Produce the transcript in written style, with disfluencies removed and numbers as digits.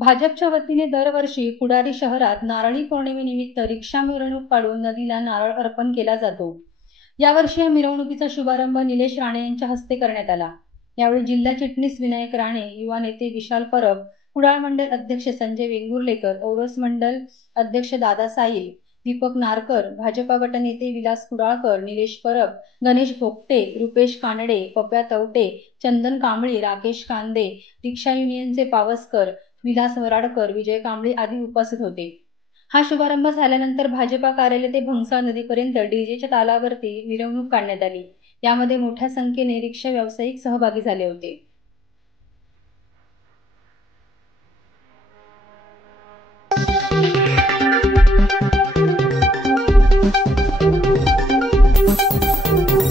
भाजपच्या वतीने दरवर्षी कुडारी शहरात नारळी पौर्णिमेनिमित्त रिक्षा मिरवणूक काढून नदीला नारळ अर्पण केला जातो। यावर्षी या मिरवणुकीचा शुभारंभ निलेश राणे यांच्या हस्ते करण्यात आला। यावेळी जिल्हा चिटणीस विनायक राणे, युवा नेते विशाल परब, कुडाळ मंडल अध्यक्ष संजय वेंगुर्लेकर, औरस मंडल अध्यक्ष दादा साईल, दीपक नारकर, भाजपा गटनेते विलास कुडाळकर, निलेश परब, गणेश भोगटे, रुपेश कानडे, पप्या तवटे, चंदन कांबळी, राकेश कांदे, रिक्षा युनियनचे पावसकर, विलास वराडकर, विजय कांबळी आदी उपस्थित होते। हा शुभारंभ झाल्यानंतर भाजपा कार्यालय ते भंगसा नदीपर्यंत डीजेच्या तालावरती मिरवणूक काढण्यात आली। यामध्ये मोठ्या संख्येने रिक्षा व्यावसायिक सहभागी झाले होते।